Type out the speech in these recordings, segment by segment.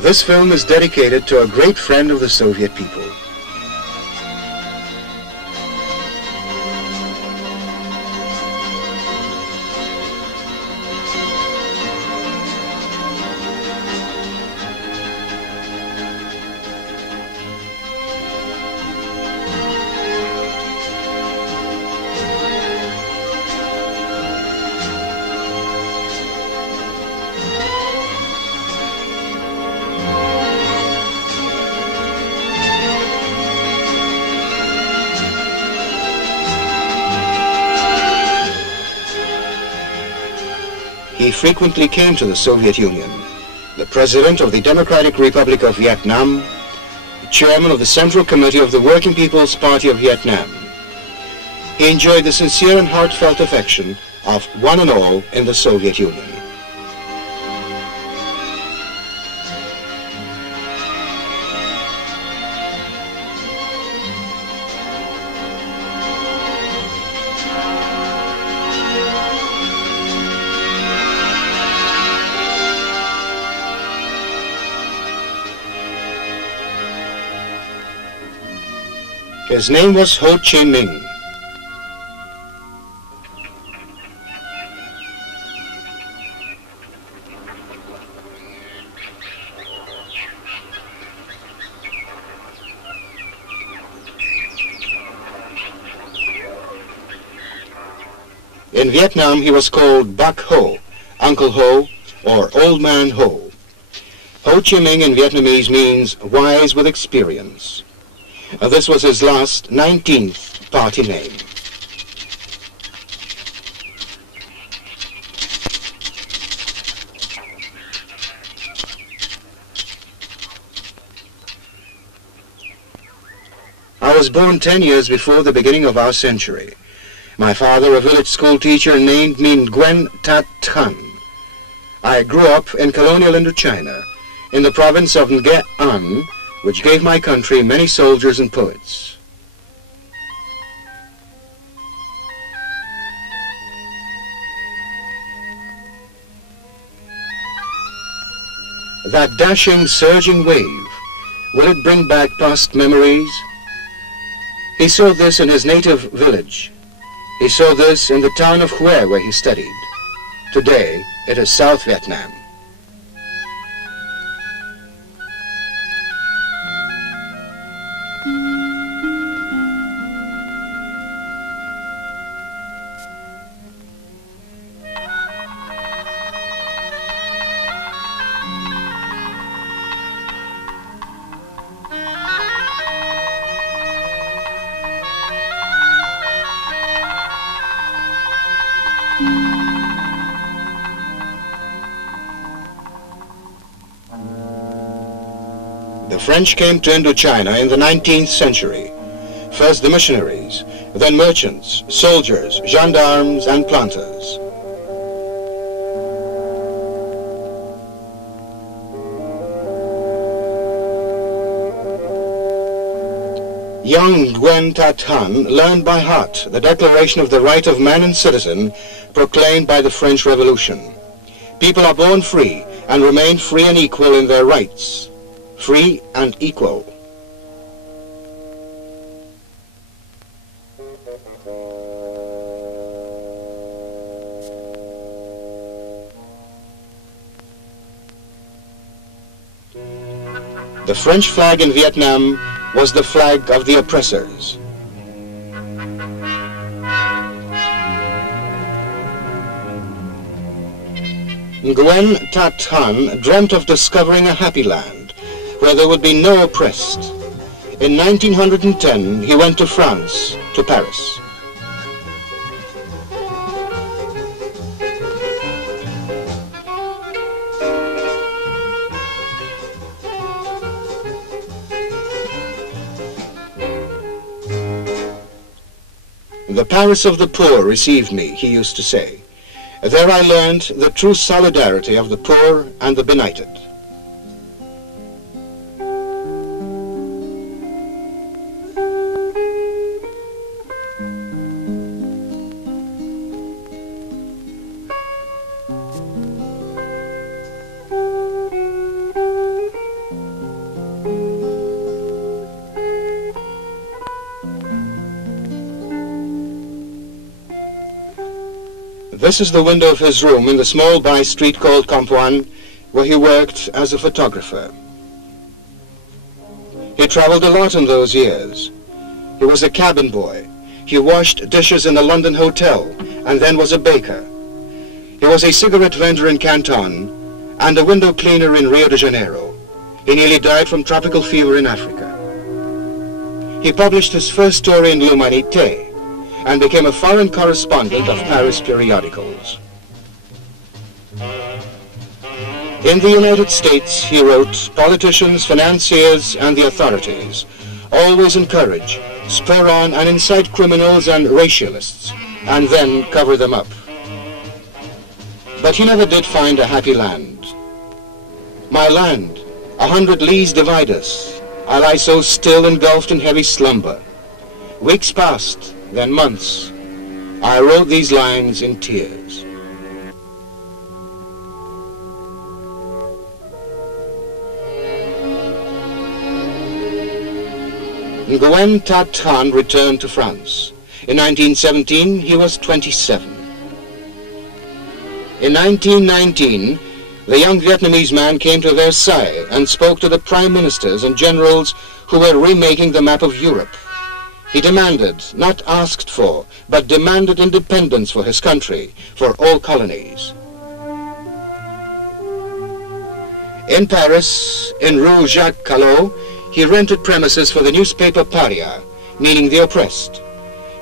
This film is dedicated to a great friend of the Soviet people. He frequently came to the Soviet Union, the President of the Democratic Republic of Vietnam, Chairman of the Central Committee of the Working People's Party of Vietnam. He enjoyed the sincere and heartfelt affection of one and all in the Soviet Union. His name was Ho Chi Minh. In Vietnam, he was called Bác Ho, Uncle Ho, or Old Man Ho. Ho Chi Minh in Vietnamese means wise with experience. This was his last 19th party name. I was born 10 years before the beginning of our century. My father, a village school teacher, named me Nguyen Tat Thanh. I grew up in colonial Indochina, in the province of Nghe An, which gave my country many soldiers and poets. That dashing, surging wave, will it bring back past memories? He saw this in his native village. He saw this in the town of Hue, where he studied. Today, it is South Vietnam. The French came to Indochina in the 19th century. First the missionaries, then merchants, soldiers, gendarmes, and planters. Young Nguyen Tat Thanh learned by heart the Declaration of the Right of Man and Citizen proclaimed by the French Revolution. People are born free and remain free and equal in their rights. Free and equal. The French flag in Vietnam was the flag of the oppressors. Nguyen Tat Thanh dreamt of discovering a happy land where there would be no oppressed. In 1910, he went to France, to Paris. The Paris of the poor received me, he used to say. There I learned the true solidarity of the poor and the benighted. This is the window of his room in the small by-street called Campuan, where he worked as a photographer. He traveled a lot in those years. He was a cabin boy. He washed dishes in a London hotel and then was a baker. He was a cigarette vendor in Canton and a window cleaner in Rio de Janeiro. He nearly died from tropical fever in Africa. He published his first story in L'Humanité and became a foreign correspondent of Paris periodicals. In the United States, he wrote, politicians, financiers, and the authorities always encourage, spur on, and incite criminals and racialists, and then cover them up. But he never did find a happy land. My land, 100 leagues divide us. I lie so still, engulfed in heavy slumber. Weeks passed, then months. I wrote these lines in tears. Nguyen Tat Thanh returned to France. In 1917, he was 27. In 1919, the young Vietnamese man came to Versailles and spoke to the prime ministers and generals who were remaking the map of Europe. He demanded, not asked for, but demanded independence for his country, for all colonies. In Paris, in Rue Jacques Callot, he rented premises for the newspaper Paria, meaning the oppressed.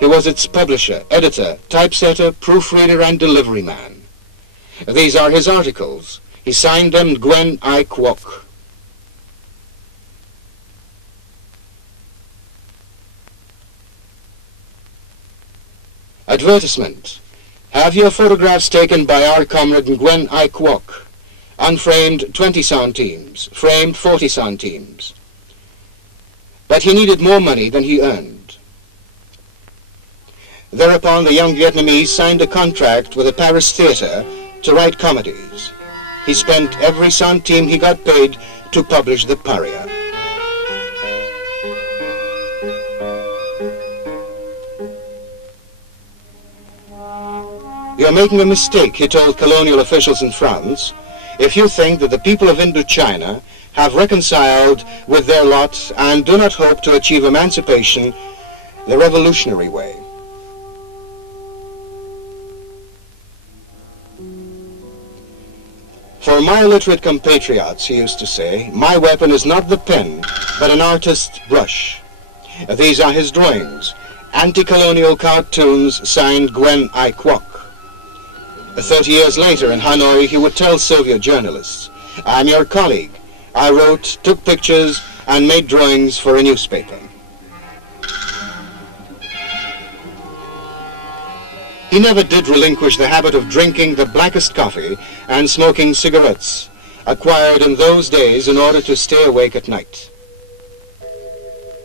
He was its publisher, editor, typesetter, proofreader, and delivery man. These are his articles. He signed them Nguyen Ai Quoc. Advertisement. Have your photographs taken by our comrade Nguyen Ai Quoc. Unframed 20 centimes, framed 40 centimes. But he needed more money than he earned. Thereupon the young Vietnamese signed a contract with a Paris theater to write comedies. He spent every centime he got paid to publish the Paria. You're making a mistake, he told colonial officials in France, if you think that the people of Indochina have reconciled with their lot and do not hope to achieve emancipation the revolutionary way. For my illiterate compatriots, he used to say, my weapon is not the pen, but an artist's brush. These are his drawings, anti-colonial cartoons signed Nguyen Ai Quoc. 30 years later in Hanoi, he would tell Soviet journalists, I'm your colleague. I wrote, took pictures, and made drawings for a newspaper. He never did relinquish the habit of drinking the blackest coffee and smoking cigarettes, acquired in those days in order to stay awake at night.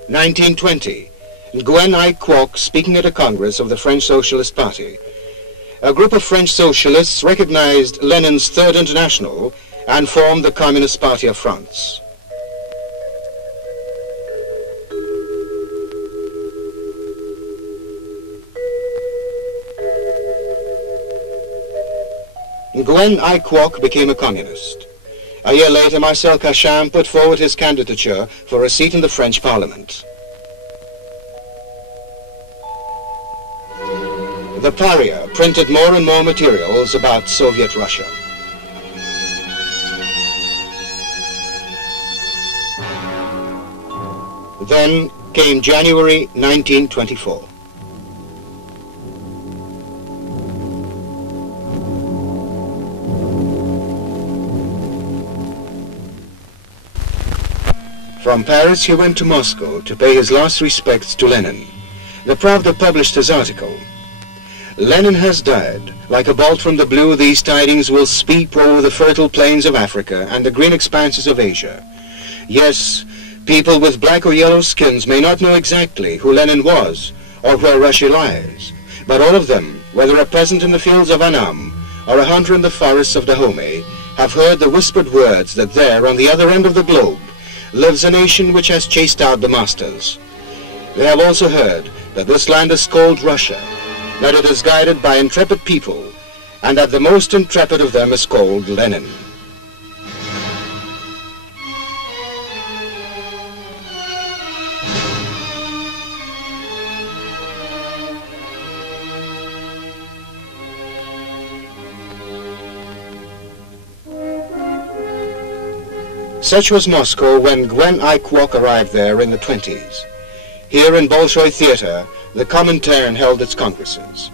1920, Nguyen Ai Quoc speaking at a congress of the French Socialist Party. A group of French socialists recognized Lenin's Third International and formed the Communist Party of France. Nguyen Ai Quoc became a communist. A year later, Marcel Cachin put forward his candidature for a seat in the French Parliament. The Paria printed more and more materials about Soviet Russia. Then came January 1924. From Paris he went to Moscow to pay his last respects to Lenin. The Pravda published his article. Lenin has died. Like a bolt from the blue, these tidings will sweep over the fertile plains of Africa and the green expanses of Asia. Yes, people with black or yellow skins may not know exactly who Lenin was or where Russia lies, but all of them, whether a peasant in the fields of Annam or a hunter in the forests of Dahomey, have heard the whispered words that there, on the other end of the globe, lives a nation which has chased out the masters. They have also heard that this land is called Russia, that it is guided by intrepid people, and that the most intrepid of them is called Lenin. Such was Moscow when Gwen I. Kwok arrived there in the 20s. Here in Bolshoi Theater, the Comintern held its congresses.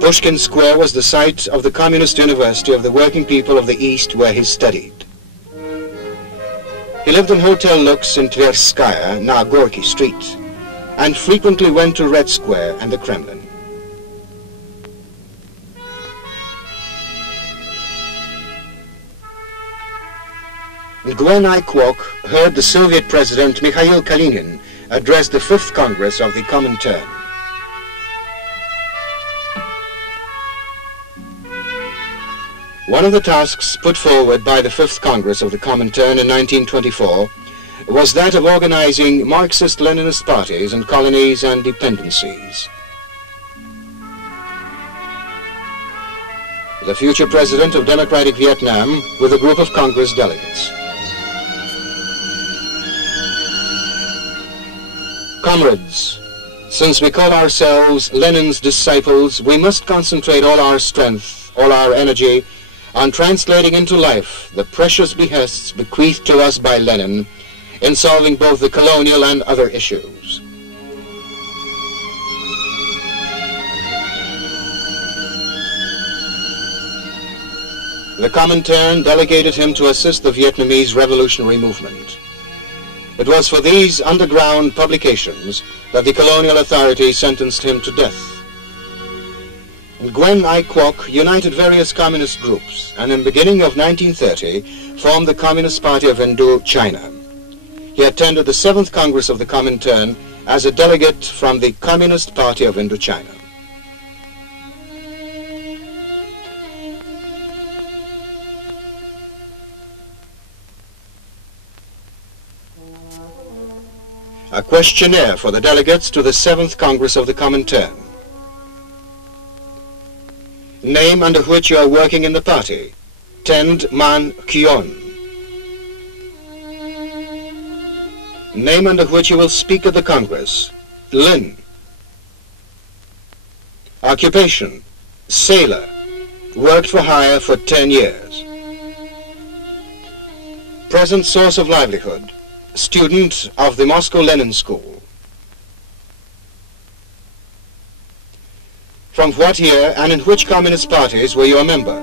Pushkin Square was the site of the Communist University of the Working People of the East, where he studied. He lived in Hotel Lux in Tverskaya, now Gorky Street, and frequently went to Red Square and the Kremlin. Gwen I. Kwok heard the Soviet President Mikhail Kalinin address the 5th Congress of the Comintern. One of the tasks put forward by the 5th Congress of the Comintern in 1924 was that of organizing Marxist-Leninist parties in colonies and dependencies. The future President of Democratic Vietnam with a group of Congress delegates. Comrades, since we call ourselves Lenin's disciples, we must concentrate all our strength, all our energy, on translating into life the precious behests bequeathed to us by Lenin in solving both the colonial and other issues. The Comintern delegated him to assist the Vietnamese revolutionary movement. It was for these underground publications that the colonial authorities sentenced him to death. Gwen I. Kwok united various communist groups and in the beginning of 1930 formed the Communist Party of Indochina. He attended the 7th Congress of the Comintern as a delegate from the Communist Party of Indochina. A questionnaire for the delegates to the 7th Congress of the Comintern. Name under which you are working in the party: Tend Man Kyon. Name under which you will speak at the Congress: Lin. Occupation: sailor. Worked for hire for 10 years. Present source of livelihood: student of the Moscow Lenin School. From what year and in which communist parties were you a member?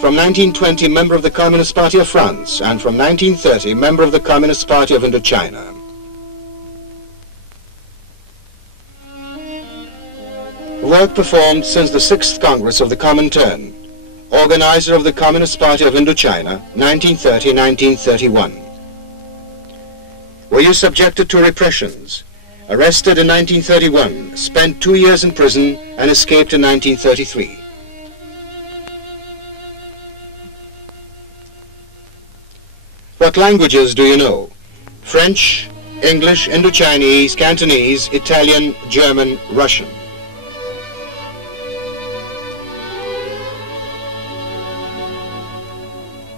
From 1920, member of the Communist Party of France, and from 1930, member of the Communist Party of Indochina. Work performed since the 6th Congress of the Comintern. Organizer of the Communist Party of Indochina, 1930-1931. Were you subjected to repressions? Arrested in 1931, spent 2 years in prison and escaped in 1933. What languages do you know? French, English, Indochinese, Cantonese, Italian, German, Russian.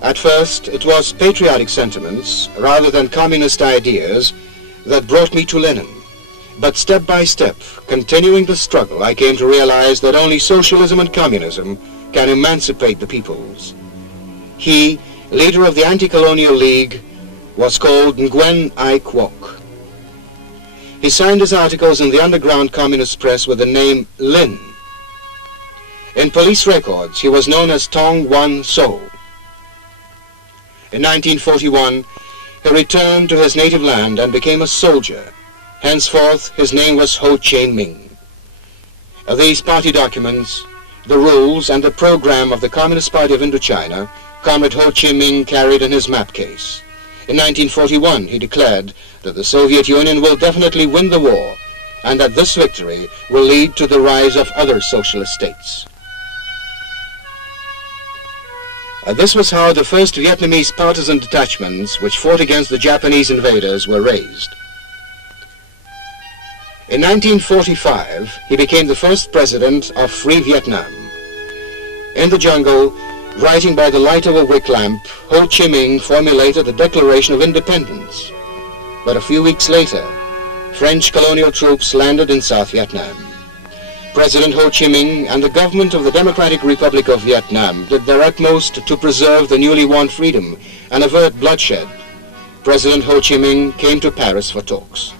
At first, it was patriotic sentiments, rather than communist ideas, that brought me to Lenin. But step by step, continuing the struggle, I came to realize that only socialism and communism can emancipate the peoples. He, leader of the Anti-Colonial League, was called Gwen I. Kwok. He signed his articles in the underground communist press with the name Lin. In police records, he was known as Tong Wan So. In 1941, he returned to his native land and became a soldier. Henceforth, his name was Ho Chi Minh. These party documents, the rules and the program of the Communist Party of Indochina, Comrade Ho Chi Minh carried in his map case. In 1941, he declared that the Soviet Union will definitely win the war, and that this victory will lead to the rise of other socialist states. This was how the first Vietnamese partisan detachments which fought against the Japanese invaders were raised. In 1945, he became the first president of Free Vietnam, In the jungle, writing by the light of a wick lamp, Ho Chi Minh formulated the Declaration of Independence. But a few weeks later, French colonial troops landed in South Vietnam. President Ho Chi Minh and the government of the Democratic Republic of Vietnam did their utmost to preserve the newly won freedom and avert bloodshed. President Ho Chi Minh came to Paris for talks.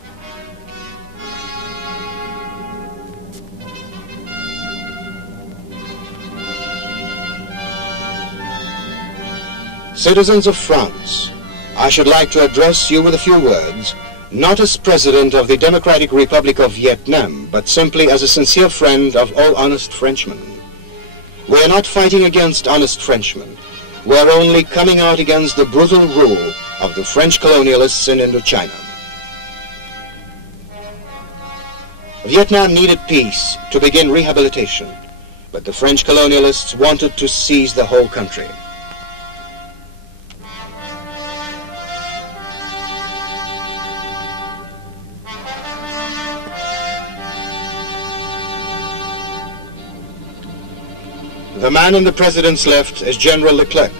Citizens of France, I should like to address you with a few words, not as President of the Democratic Republic of Vietnam, but simply as a sincere friend of all honest Frenchmen. We are not fighting against honest Frenchmen. We are only coming out against the brutal rule of the French colonialists in Indochina. Vietnam needed peace to begin rehabilitation, but the French colonialists wanted to seize the whole country. The man on the president's left is General Leclerc.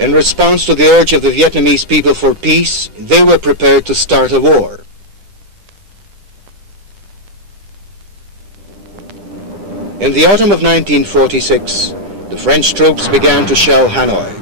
In response to the urge of the Vietnamese people for peace, they were prepared to start a war. In the autumn of 1946, the French troops began to shell Hanoi.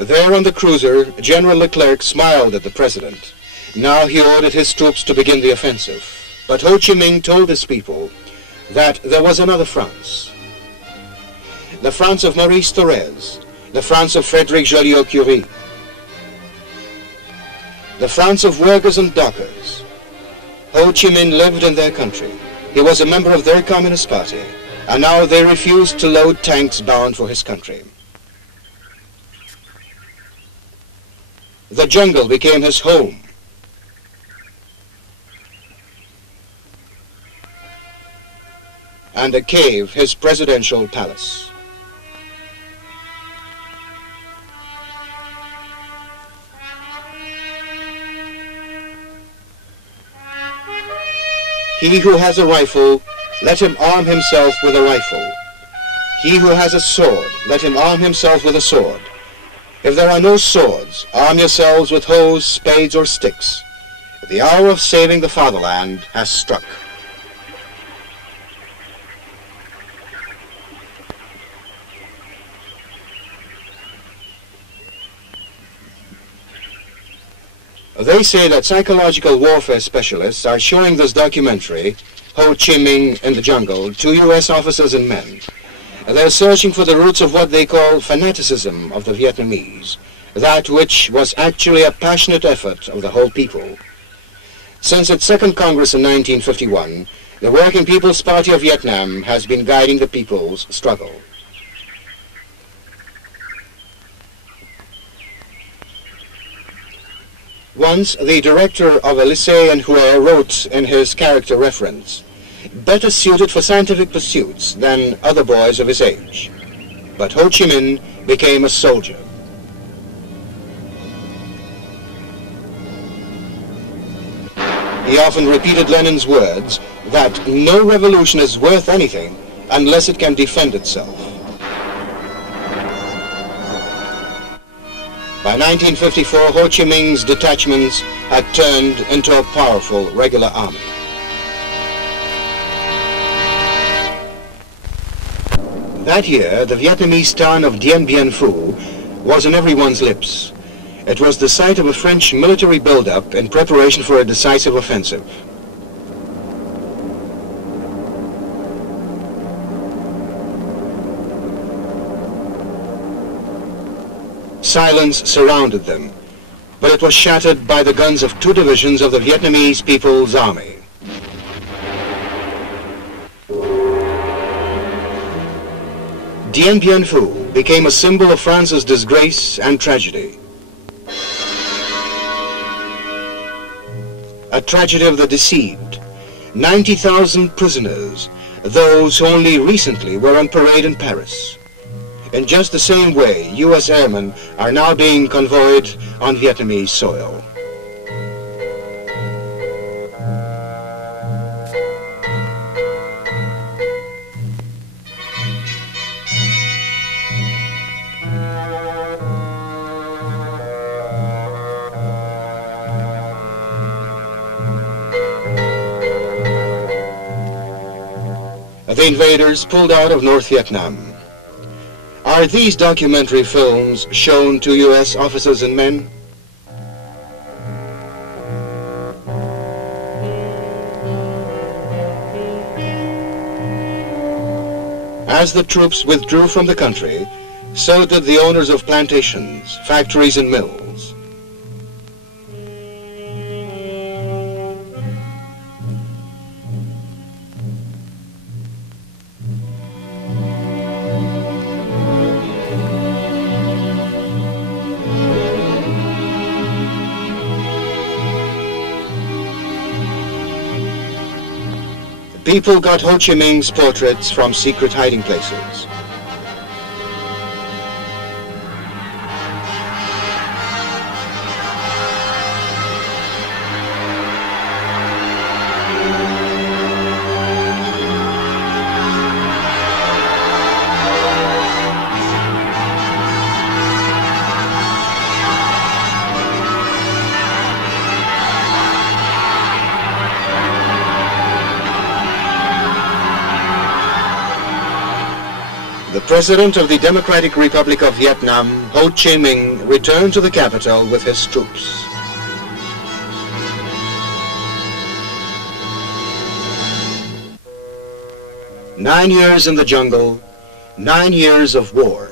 There on the cruiser, General Leclerc smiled at the president. Now he ordered his troops to begin the offensive. But Ho Chi Minh told his people that there was another France. The France of Maurice Thorez, the France of Frederic Joliot-Curie, the France of workers and dockers. Ho Chi Minh lived in their country. He was a member of their Communist Party, and now they refused to load tanks bound for his country. The jungle became his home. And a cave his presidential palace. He who has a rifle, let him arm himself with a rifle. He who has a sword, let him arm himself with a sword. If there are no swords, arm yourselves with hoes, spades, or sticks. The hour of saving the fatherland has struck. They say that psychological warfare specialists are showing this documentary, Ho Chi Minh in the Jungle, to U.S. officers and men. They're searching for the roots of what they call fanaticism of the Vietnamese, that which was actually a passionate effort of the whole people. Since its second Congress in 1951, the Working People's Party of Vietnam has been guiding the people's struggle. Once, the director of a lycée in Hue wrote in his character reference, "Better suited for scientific pursuits than other boys of his age." But Ho Chi Minh became a soldier. He often repeated Lenin's words that no revolution is worth anything unless it can defend itself. By 1954, Ho Chi Minh's detachments had turned into a powerful regular army. That year, the Vietnamese town of Dien Bien Phu was on everyone's lips. It was the site of a French military buildup in preparation for a decisive offensive. Silence surrounded them, but it was shattered by the guns of 2 divisions of the Vietnamese People's Army. Dien Bien Phu became a symbol of France's disgrace and tragedy. A tragedy of the deceived. 90,000 prisoners, those who only recently were on parade in Paris. In just the same way, U.S. airmen are now being convoyed on Vietnamese soil. The invaders pulled out of North Vietnam. Are these documentary films shown to U.S. officers and men? As the troops withdrew from the country, so did the owners of plantations, factories and mills. People got Ho Chi Minh's portraits from secret hiding places. The President of the Democratic Republic of Vietnam, Ho Chi Minh, returned to the capital with his troops. "9 years in the jungle, 9 years of war."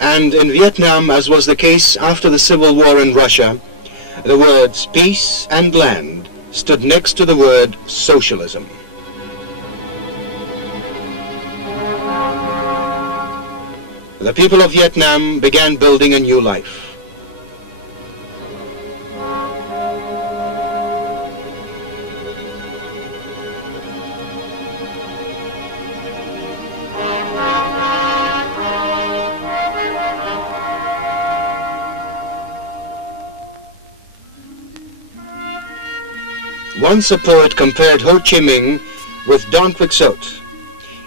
And in Vietnam, as was the case after the Civil War in Russia, the words peace and land stood next to the word socialism. The people of Vietnam began building a new life. Once a poet compared Ho Chi Minh with Don Quixote.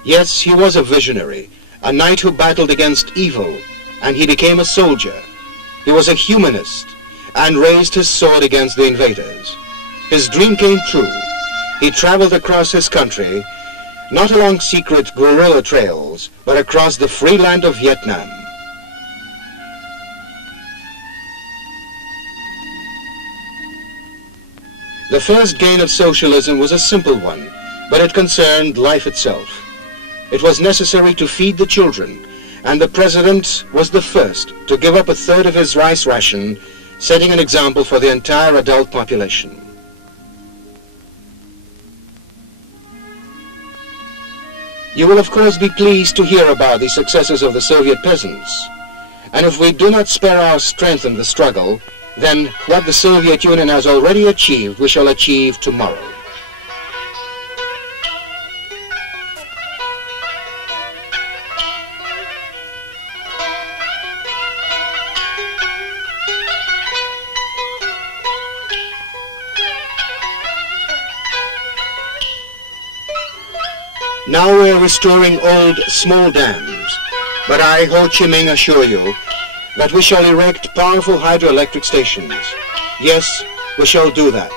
Yes, he was a visionary, a knight who battled against evil, and he became a soldier. He was a humanist and raised his sword against the invaders. His dream came true. He traveled across his country, not along secret guerrilla trails, but across the free land of Vietnam. The first gain of socialism was a simple one, but it concerned life itself. It was necessary to feed the children, and the president was the first to give up a third of his rice ration, setting an example for the entire adult population. You will of course be pleased to hear about the successes of the Soviet peasants. And if we do not spare our strength in the struggle, then what the Soviet Union has already achieved, we shall achieve tomorrow. Now we are restoring old, small dams, but I, Ho Chi Minh, assure you that we shall erect powerful hydroelectric stations. Yes, we shall do that.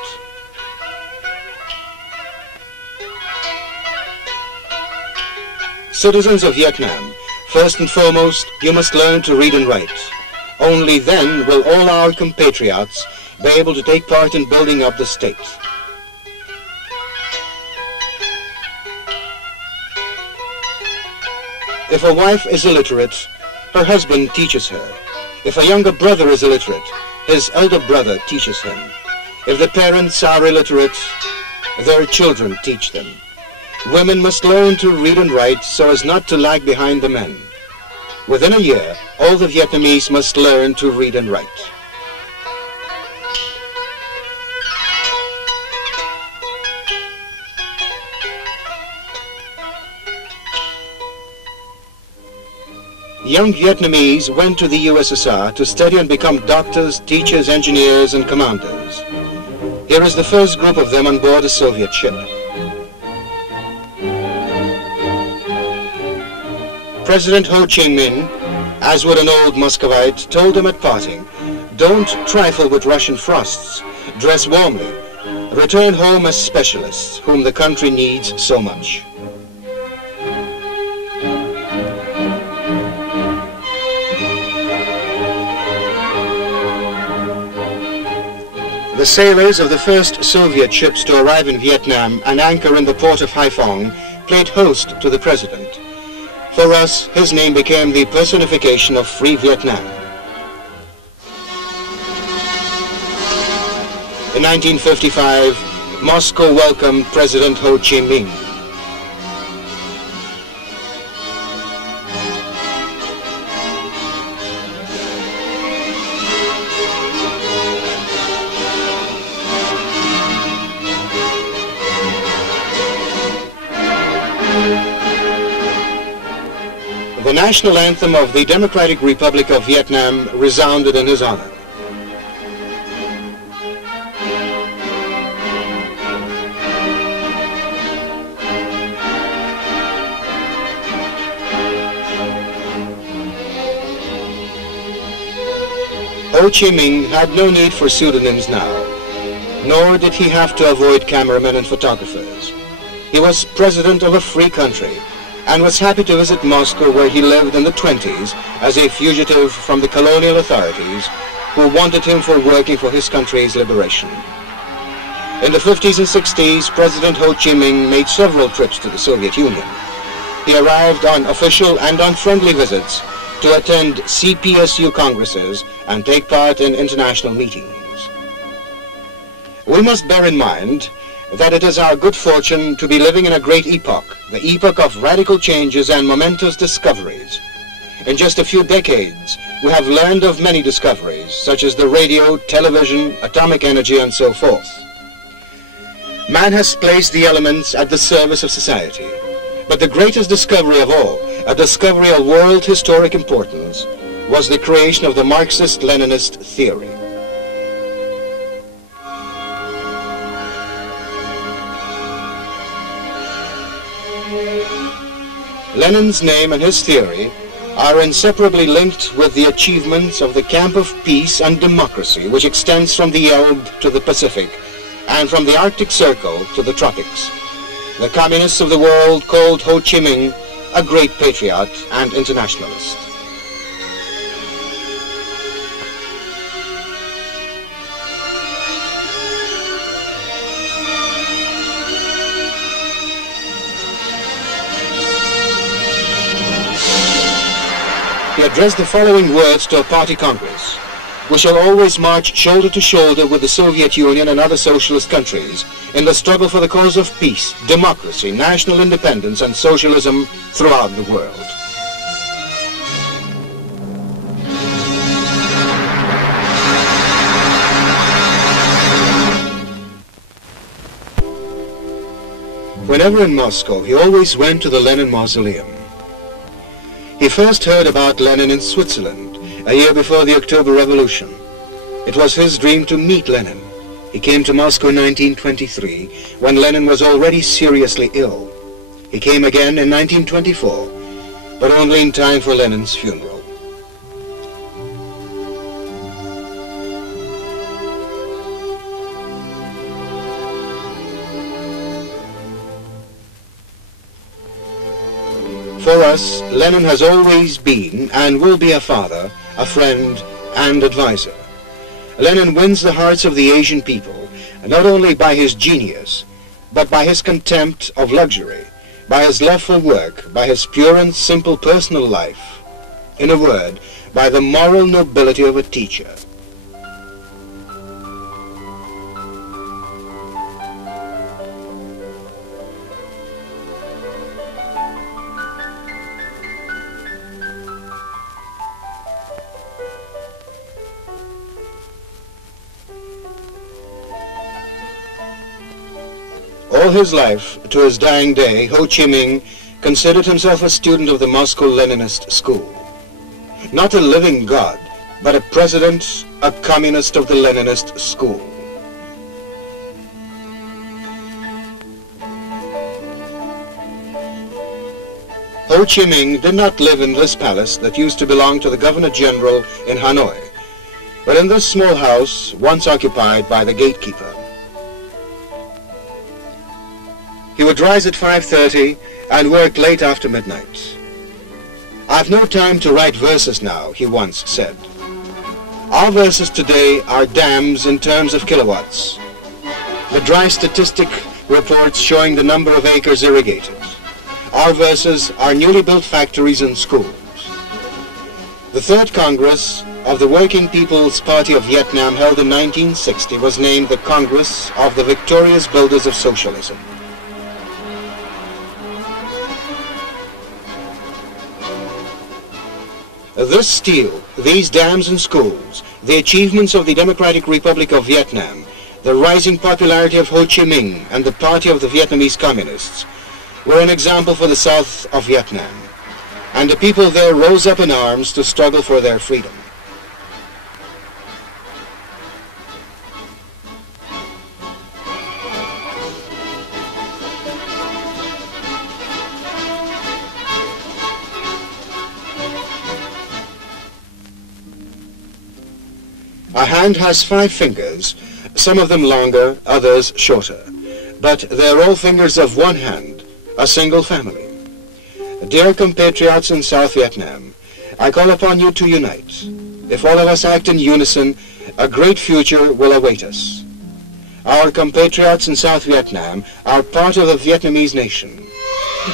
Citizens of Vietnam, first and foremost, you must learn to read and write. Only then will all our compatriots be able to take part in building up the state. If a wife is illiterate, her husband teaches her. If a younger brother is illiterate, his elder brother teaches him. If the parents are illiterate, their children teach them. Women must learn to read and write so as not to lag behind the men. Within a year, all the Vietnamese must learn to read and write. Young Vietnamese went to the USSR to study and become doctors, teachers, engineers, and commanders. Here is the first group of them on board a Soviet ship. President Ho Chi Minh, as would an old Muscovite, told them at parting, "Don't trifle with Russian frosts. Dress warmly. Return home as specialists, whom the country needs so much." The sailors of the first Soviet ships to arrive in Vietnam and anchor in the port of Haiphong played host to the president. For us, his name became the personification of free Vietnam. In 1955, Moscow welcomed President Ho Chi Minh. The national anthem of the Democratic Republic of Vietnam resounded in his honor. Ho Chi Minh had no need for pseudonyms now, nor did he have to avoid cameramen and photographers. He was president of a free country, and was happy to visit Moscow, where he lived in the 20s as a fugitive from the colonial authorities who wanted him for working for his country's liberation. In the 50s and 60s, President Ho Chi Minh made several trips to the Soviet Union. He arrived on official and on friendly visits to attend CPSU congresses and take part in international meetings. We must bear in mind that it is our good fortune to be living in a great epoch, the epoch of radical changes and momentous discoveries. In just a few decades, we have learned of many discoveries, such as the radio, television, atomic energy, and so forth. Man has placed the elements at the service of society. But the greatest discovery of all, a discovery of world historic importance, was the creation of the Marxist-Leninist theory. Lenin's name and his theory are inseparably linked with the achievements of the camp of peace and democracy, which extends from the Elbe to the Pacific and from the Arctic Circle to the tropics. The communists of the world called Ho Chi Minh a great patriot and internationalist. He addressed the following words to a party congress: "We shall always march shoulder to shoulder with the Soviet Union and other socialist countries in the struggle for the cause of peace, democracy, national independence, and socialism throughout the world." Whenever in Moscow, he always went to the Lenin Mausoleum. He first heard about Lenin in Switzerland, a year before the October Revolution. It was his dream to meet Lenin. He came to Moscow in 1923, when Lenin was already seriously ill. He came again in 1924, but only in time for Lenin's funeral. For us, Lenin has always been and will be a father, a friend, and advisor. Lenin wins the hearts of the Asian people, not only by his genius, but by his contempt of luxury, by his love for work, by his pure and simple personal life. In a word, by the moral nobility of a teacher. All his life, to his dying day, Ho Chi Minh considered himself a student of the Moscow Leninist school. Not a living god, but a president, a communist of the Leninist school. Ho Chi Minh did not live in this palace that used to belong to the Governor-General in Hanoi, but in this small house once occupied by the gatekeeper. He would rise at 5:30 and work late after midnight. "I've no time to write verses now," he once said. Our verses today are dams in terms of kilowatts. The dry statistic reports showing the number of acres irrigated. Our verses are newly built factories and schools. The Third Congress of the Working People's Party of Vietnam, held in 1960, was named the Congress of the Victorious Builders of Socialism. This steel, these dams and schools, the achievements of the Democratic Republic of Vietnam, the rising popularity of Ho Chi Minh and the Party of the Vietnamese Communists were an example for the south of Vietnam, and the people there rose up in arms to struggle for their freedom. A hand has 5 fingers, some of them longer, others shorter, but they're all fingers of one hand, a single family. Dear compatriots in South Vietnam, I call upon you to unite. If all of us act in unison, a great future will await us. Our compatriots in South Vietnam are part of the Vietnamese nation.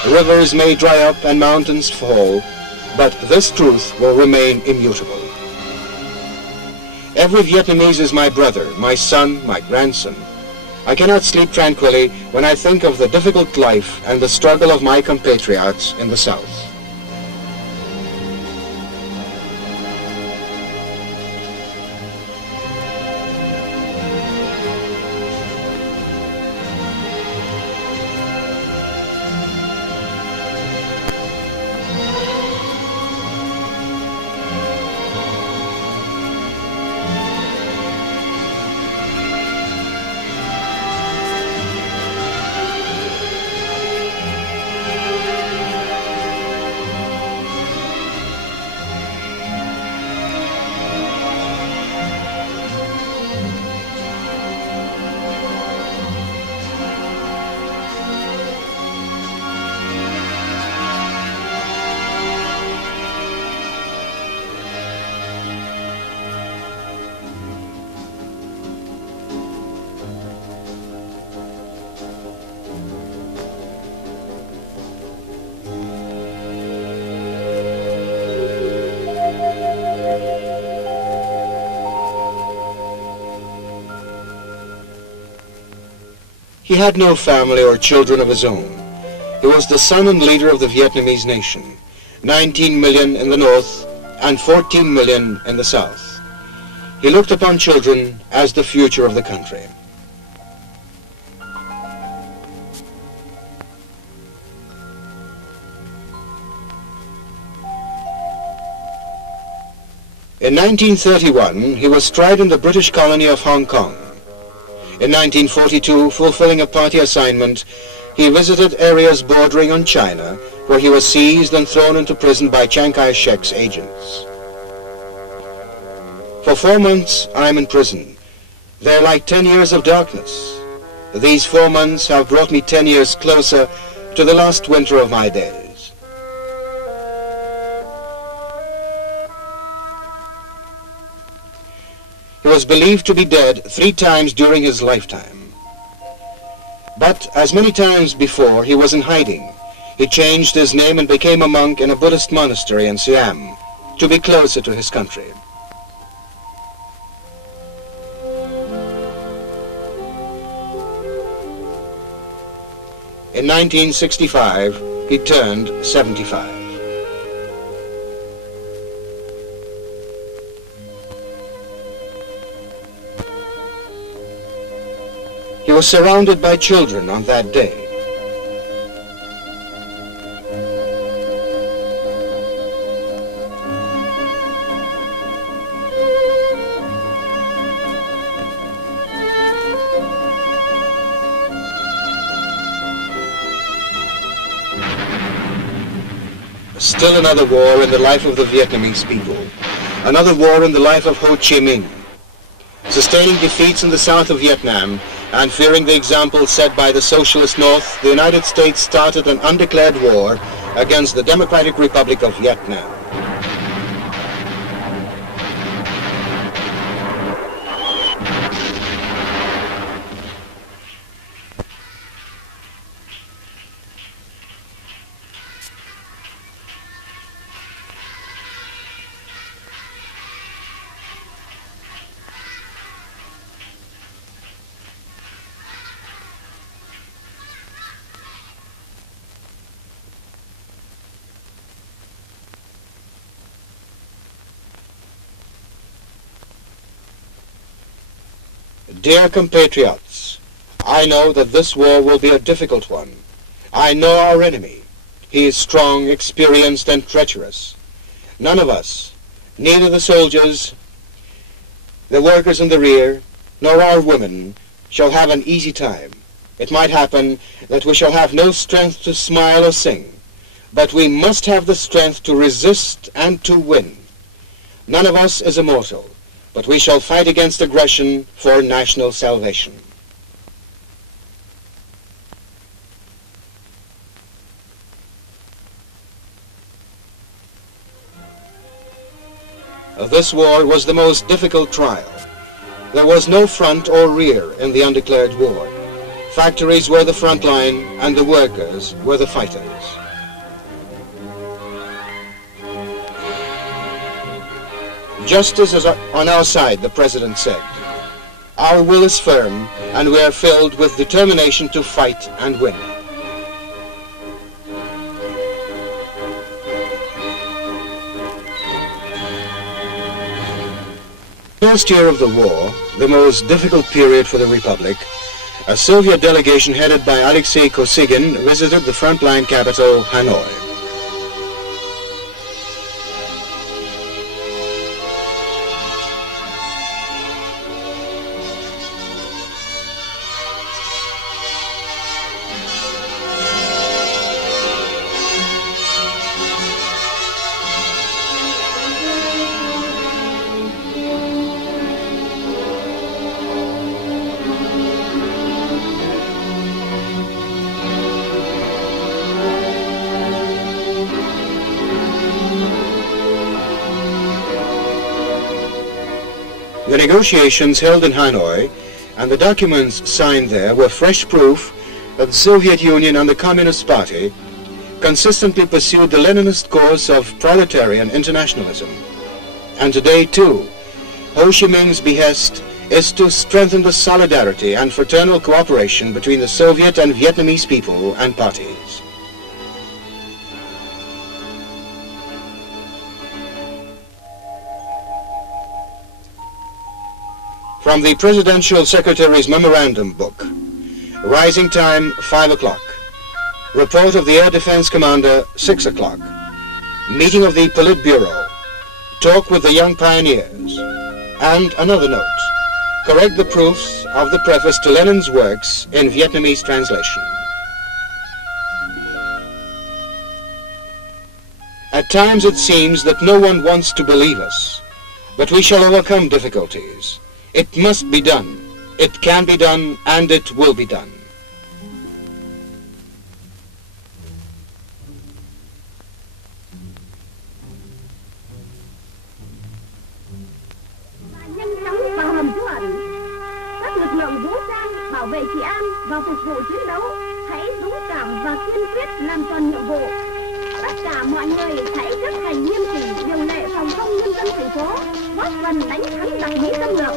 Rivers may dry up and mountains fall, but this truth will remain immutable. Every Vietnamese is my brother, my son, my grandson. I cannot sleep tranquilly when I think of the difficult life and the struggle of my compatriots in the South. He had no family or children of his own. He was the son and leader of the Vietnamese nation, 19 million in the north and 14 million in the south. He looked upon children as the future of the country. In 1931, he was tried in the British colony of Hong Kong. In 1942, fulfilling a party assignment, he visited areas bordering on China, where he was seized and thrown into prison by Chiang Kai-shek's agents. For 4 months, I am in prison. They're like 10 years of darkness. These 4 months have brought me 10 years closer to the last winter of my days. was believed to be dead 3 times during his lifetime. But as many times before, he was in hiding. He changed his name and became a monk in a Buddhist monastery in Siam to be closer to his country. In 1965, he turned 75. He was surrounded by children on that day. Still another war in the life of the Vietnamese people. Another war in the life of Ho Chi Minh. Sustaining defeats in the south of Vietnam and fearing the example set by the socialist North, the United States started an undeclared war against the Democratic Republic of Vietnam. Dear compatriots, I know that this war will be a difficult one. I know our enemy. He is strong, experienced, and treacherous. None of us, neither the soldiers, the workers in the rear, nor our women, shall have an easy time. It might happen that we shall have no strength to smile or sing, but we must have the strength to resist and to win. None of us is immortal, but we shall fight against aggression for national salvation. This war was the most difficult trial. There was no front or rear in the undeclared war. Factories were the front line and the workers were the fighters. Justice is on our side, the President said. Our will is firm, and we are filled with determination to fight and win. First year of the war, the most difficult period for the Republic, a Soviet delegation headed by Alexei Kosygin visited the frontline capital, Hanoi. The negotiations held in Hanoi and the documents signed there were fresh proof that the Soviet Union and the Communist Party consistently pursued the Leninist course of proletarian internationalism. And today, too, Ho Chi Minh's behest is to strengthen the solidarity and fraternal cooperation between the Soviet and Vietnamese people and parties. From the Presidential Secretary's Memorandum Book, Rising Time, 5 o'clock. Report of the Air Defense Commander, 6 o'clock. Meeting of the Politburo. Talk with the young pioneers. And another note. Correct the proofs of the preface to Lenin's works in Vietnamese translation. At times it seems that no one wants to believe us, but we shall overcome difficulties. It must be done. It can be done, and it will be done. Nhân sống bền và phục vụ chiến đấu, hãy dũng cảm và kiên quyết làm tròn nhiệm vụ. Tất cả mọi người hãy chấp hành nghiêm chỉnh điều lệ phòng không nhân dân thành phố, góp phần đánh thắng giặc Mỹ xâm lược.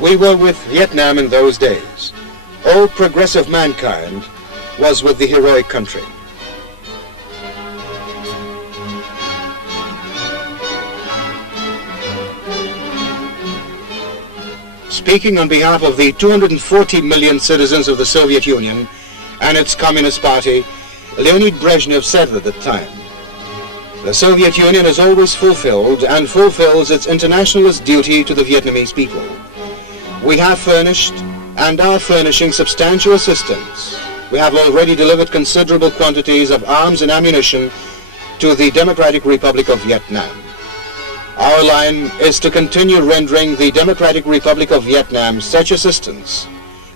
We were with Vietnam in those days. All progressive mankind was with the heroic country. Speaking on behalf of the 240 million citizens of the Soviet Union and its Communist Party, Leonid Brezhnev said at the time, "The Soviet Union has always fulfilled and fulfills its internationalist duty to the Vietnamese people. We have furnished and are furnishing substantial assistance. We have already delivered considerable quantities of arms and ammunition to the Democratic Republic of Vietnam. Our line is to continue rendering the Democratic Republic of Vietnam such assistance,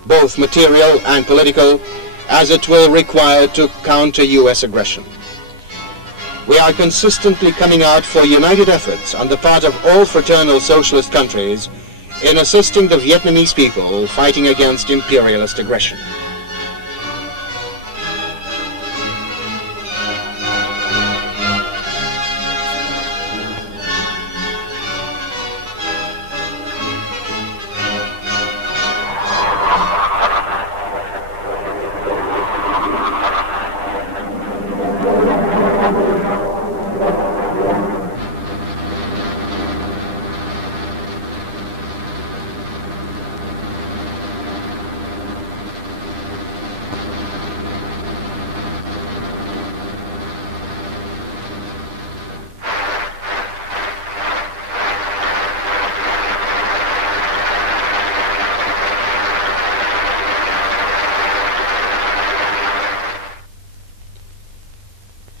both material and political, as it will require to counter U.S. aggression. We are consistently coming out for united efforts on the part of all fraternal socialist countries in assisting the Vietnamese people fighting against imperialist aggression."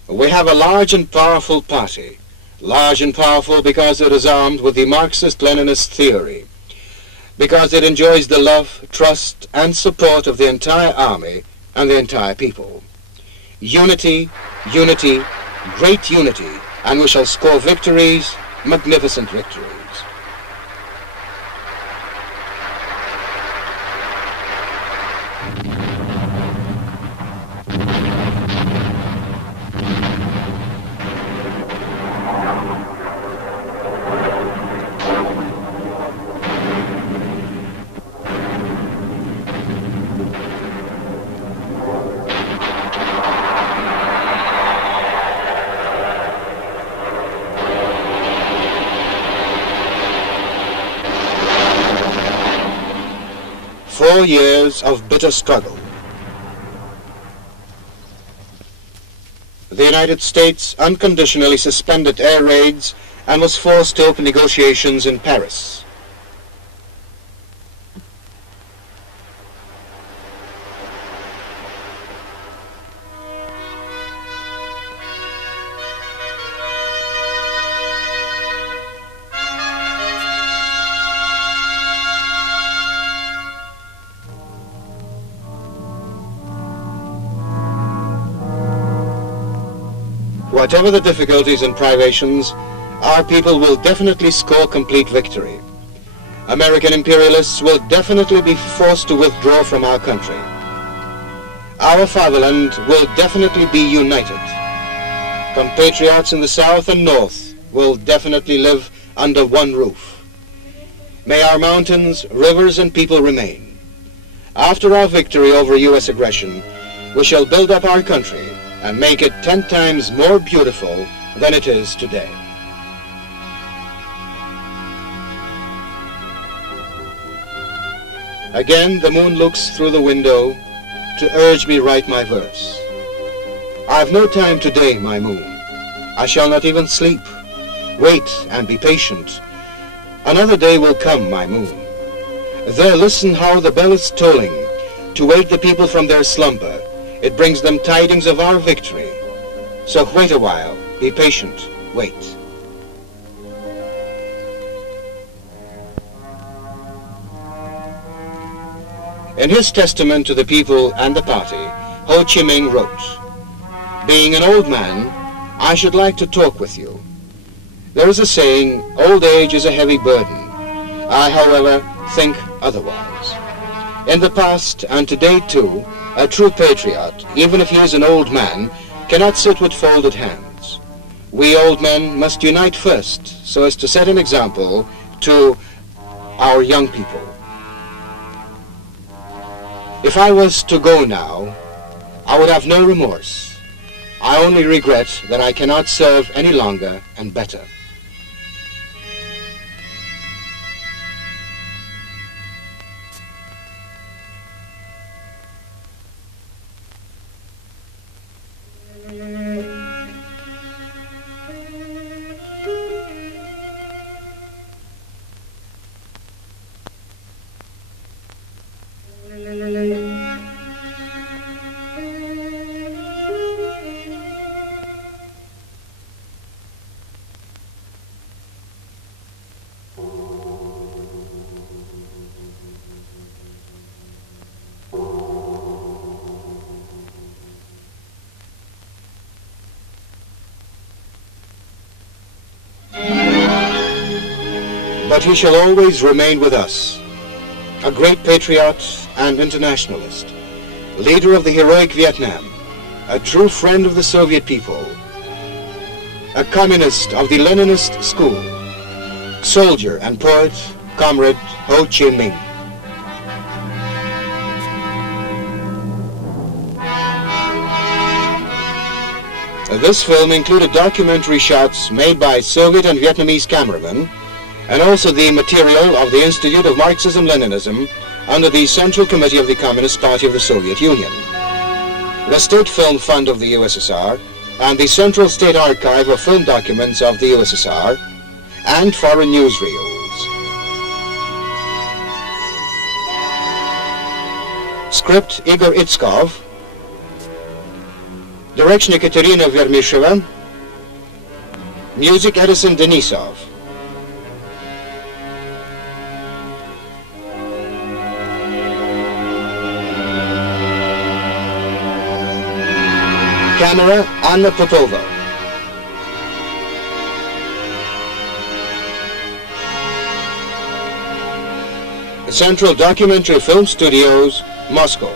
We have a large and powerful party, large and powerful because it is armed with the Marxist-Leninist theory, because it enjoys the love, trust, and support of the entire army and the entire people. Unity, unity, great unity, and we shall score victories, magnificent victories. Four years of bitter struggle. The United States unconditionally suspended air raids and was forced to open negotiations in Paris. Whatever the difficulties and privations, our people will definitely score complete victory. American imperialists will definitely be forced to withdraw from our country. Our fatherland will definitely be united. Compatriots in the South and North will definitely live under one roof. May our mountains, rivers, and people remain. After our victory over U.S. aggression, we shall build up our country and make it 10 times more beautiful than it is today. Again the moon looks through the window to urge me write my verse. I've no time today, my moon. I shall not even sleep. Wait and be patient. Another day will come, my moon. There listen how the bell is tolling to wake the people from their slumber. It brings them tidings of our victory. So wait a while. Be patient. Wait. In his testament to the people and the party, Ho Chi Minh wrote, "Being an old man, I should like to talk with you. There is a saying, old age is a heavy burden. I, however, think otherwise. In the past, and today too, a true patriot, even if he is an old man, cannot sit with folded hands. We old men must unite first, so as to set an example to our young people. If I was to go now, I would have no remorse. I only regret that I cannot serve any longer and better." But he shall always remain with us, a great patriot and internationalist, leader of the heroic Vietnam, a true friend of the Soviet people, a communist of the Leninist school, soldier and poet, Comrade Ho Chi Minh. This film included documentary shots made by Soviet and Vietnamese cameramen, and also the material of the Institute of Marxism-Leninism under the Central Committee of the Communist Party of the Soviet Union, the State Film Fund of the USSR, and the Central State Archive of Film Documents of the USSR, and foreign newsreels. Script Igor Itskov, direction Ekaterina Vermisheva, music Edison Denisov. Camera, Anna Popova. Central Documentary Film Studios, Moscow.